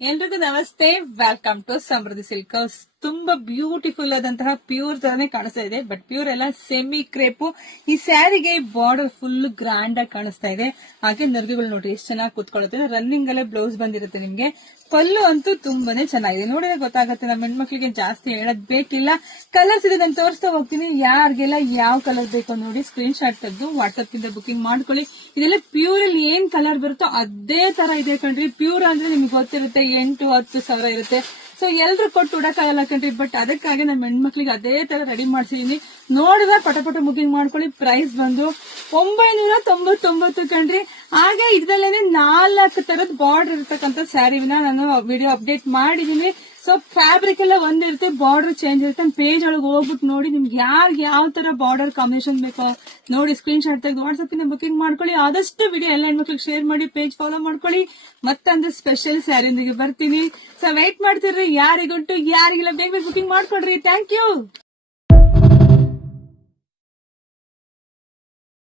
ಎಲ್ರಿಗೂ ನಮಸ್ತೆ. Welcome to Samruddhi silk. ತುಂಬಾ ಬ್ಯೂಟಿಫುಲ್ ಆದಂತಹ ಪ್ಯೂರ್ ತರಾನೇ ಕಾಣಿಸ್ತಾ ಇದೆ. ಬಟ್ ಪ್ಯೂರ್ ಎಲ್ಲ ಸೆಮಿ ಕ್ರೇಪು. ಈ ಸ್ಯಾರಿಗೆ ಬಾರ್ಡರ್ ಫುಲ್ ಗ್ರ್ಯಾಂಡ್ ಆಗಿ ಕಾಣಿಸ್ತಾ ಇದೆ. ಹಾಗೆ ನರ್ಗಿಗಳು ನೋಡ್ರಿ ಎಷ್ಟು ಚೆನ್ನಾಗಿ ಕೂತ್ಕೊಳ್ಳುತ್ತೆ. ರನ್ನಿಂಗ್ ಅಲ್ಲೇ ಬ್ಲೌಸ್ ಬಂದಿರುತ್ತೆ ನಿಮ್ಗೆ. ಪಲ್ಲು ಅಂತೂ ತುಂಬಾನೇ ಚೆನ್ನಾಗಿದೆ. ನೋಡಿದ್ರೆ ಗೊತ್ತಾಗುತ್ತೆ. ನಮ್ಮ ಹೆಣ್ಮಕ್ಳಿಗೆ ಜಾಸ್ತಿ ಹೇಳೋದ್ ಬೇಕಿಲ್ಲ. ಕಲರ್ಸ್ ಇದೆ, ನಾನು ತೋರಿಸ್ತಾ ಹೋಗ್ತೀನಿ. ಯಾರಿಗೆಲ್ಲ ಯಾವ ಕಲರ್ ಬೇಕೋ ನೋಡಿ ಸ್ಕ್ರೀನ್ ಶಾಟ್ ತೆಗೆದು ವಾಟ್ಸ್ಆಪ್ ಇಂದ ಬುಕಿಂಗ್ ಮಾಡ್ಕೊಳ್ಳಿ. ಇದೆಲ್ಲ ಪ್ಯೂರ್ ಅಲ್ಲಿ ಏನ್ ಕಲರ್ ಬರುತ್ತೋ ಅದೇ ತರ ಇದೆ ಕಣ್ರಿ. ಪ್ಯೂರ್ ಅಂದ್ರೆ ನಿಮ್ಗೆ ಗೊತ್ತಿರುತ್ತೆ 8-10 ಸಾವಿರ ಇರುತ್ತೆ. ಸೊ ಎಲ್ರು ಕೊಟ್ಟು ಉಡಕ್ಕಾಗಲ್ಲ ಕಣ್ರಿ. ಬಟ್ ಅದಕ್ಕಾಗಿ ನಮ್ಮ ಹೆಣ್ಮಕ್ಳಿಗೆ ಅದೇ ತರ ರೆಡಿ ಮಾಡ್ಸಿದೀನಿ. ನೋಡಿದ್ರೆ ಪಟ ಬುಕಿಂಗ್ ಮಾಡ್ಕೊಳ್ಳಿ. ಪ್ರೈಸ್ ಬಂದು 999 ಕಣ್ರಿ. ಹಾಗೆ ಇದರಲ್ಲೇನೆ 4 ತರದ ಬಾರ್ಡರ್ ಇರತಕ್ಕಂತ ಸ್ಯಾರಿನ ನಾನು ವಿಡಿಯೋ ಅಪ್ಡೇಟ್ ಮಾಡಿದೀನಿ. ಸೊ ಫ್ಯಾಬ್ರಿಕ್ ಎಲ್ಲ ಒಂದಿರುತ್ತೆ, ಬಾರ್ಡರ್ ಚೇಂಜ್ ಇರುತ್ತೆ. ಪೇಜ್ ಒಳಗೆ ಹೋಗ್ಬಿಟ್ಟು ನೋಡಿ ನಿಮ್ಗೆ ಯಾರ್ಗೆ ಯಾವ ತರ ಬಾರ್ಡರ್ ಕಾಂಬಿನೇಷನ್ ಬೇಕೋ ನೋಡಿ ಸ್ಕ್ರೀನ್ ಶಾಟ್ ತೆಗೆದು ವಾಟ್ಸ್ಆಪ್ ಇಂದ ಬುಕಿಂಗ್ ಮಾಡ್ಕೊಳ್ಳಿ. ಆದಷ್ಟು ವಿಡಿಯೋ ಎಲ್ಲ ಹೆಣ್ಮಕ್ಳಿಗೆ ಶೇರ್ ಮಾಡಿ, ಪೇಜ್ ಫಾಲೋ ಮಾಡ್ಕೊಳ್ಳಿ. ಮತ್ತೊಂದು ಸ್ಪೆಷಲ್ ಸ್ಯಾರಿಯೊಂದಿಗೆ ಬರ್ತೀನಿ. So wait ಮಾಡ್ತಿರ್ರಿ. ಯಾರಿಗುಂಟು ಯಾರಿಗಿಲ್ಲ ಬೇಗ ಬುಕಿಂಗ್ ಮಾಡ್ಕೊಡ್ರಿ. Thank you.